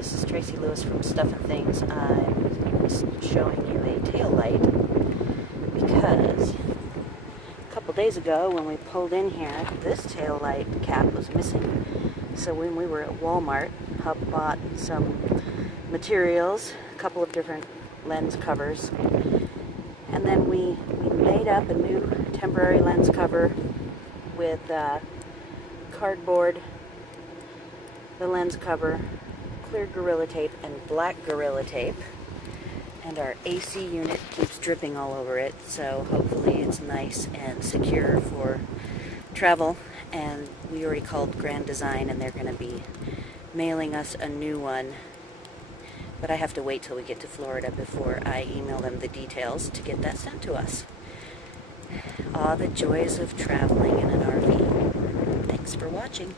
this is Tracy Lewis from Stuff and Things. I'm showing you a tail light because a couple days ago when we pulled in here, this tail light cap was missing. So when we were at Walmart, Hub bought some materials, a couple of different lens covers, and then we made up a new temporary lens cover with cardboard, the lens cover, clear Gorilla Tape, and black Gorilla Tape. And our AC unit keeps dripping all over it, so hopefully it's nice and secure for travel. And we already called Grand Design, and they're going to be mailing us a new one. But I have to wait till we get to Florida before I email them the details to get that sent to us. Ah, the joys of traveling in an RV. Thanks for watching.